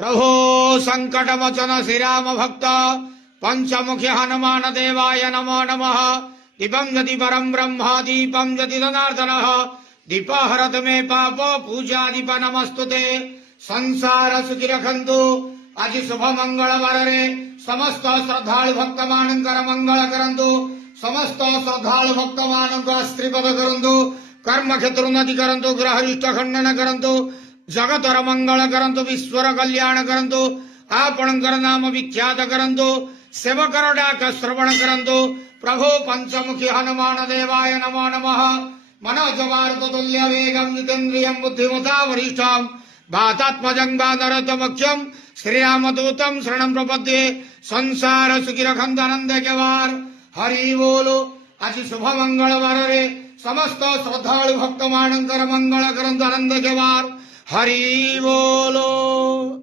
प्रभो संकटमोचन श्रीराम भक्त पंचमुखी हनुमान देवाय नमो नमः। दीपं यदि परम ब्रह्म दीपं यदि जनार्दन दीप हरत मे पाप पूजा दीप नमस्तुते। संसार सुखी रखंतु आज शुभ मंगलवार रे समस्त श्रद्धालु भक्त मानकर मंगल करंतु। समस्त श्रद्धालु भक्त मानक श्रीपद करंतु। कर्म क्षेत्र उन्नति करंतु। ग्रह इष्ट खंडन करंतु। जगतर मंगल करंतु। विश्वर कल्याण करंतु। आपणकर नाम विख्यात करंतु। सेवकर डाक श्रवण करंतु। प्रभु पंचमुखी हनुमान देवाय नमो नमः। मनोजमारुत तुल्य वेगं जितेन्द्रियं बुद्धिमता वरिष्ठं वातात्मजं वानरतमख्यं श्रीरामदूतं शरणं प्रपद्ये। संसार सुखी रखंत आनंद के वार हरि बोलो। आज शुभ मंगलवार रे समस्त श्रद्धालु भक्त मानकर मंगल करंत आनंद के वार हरि बोलो।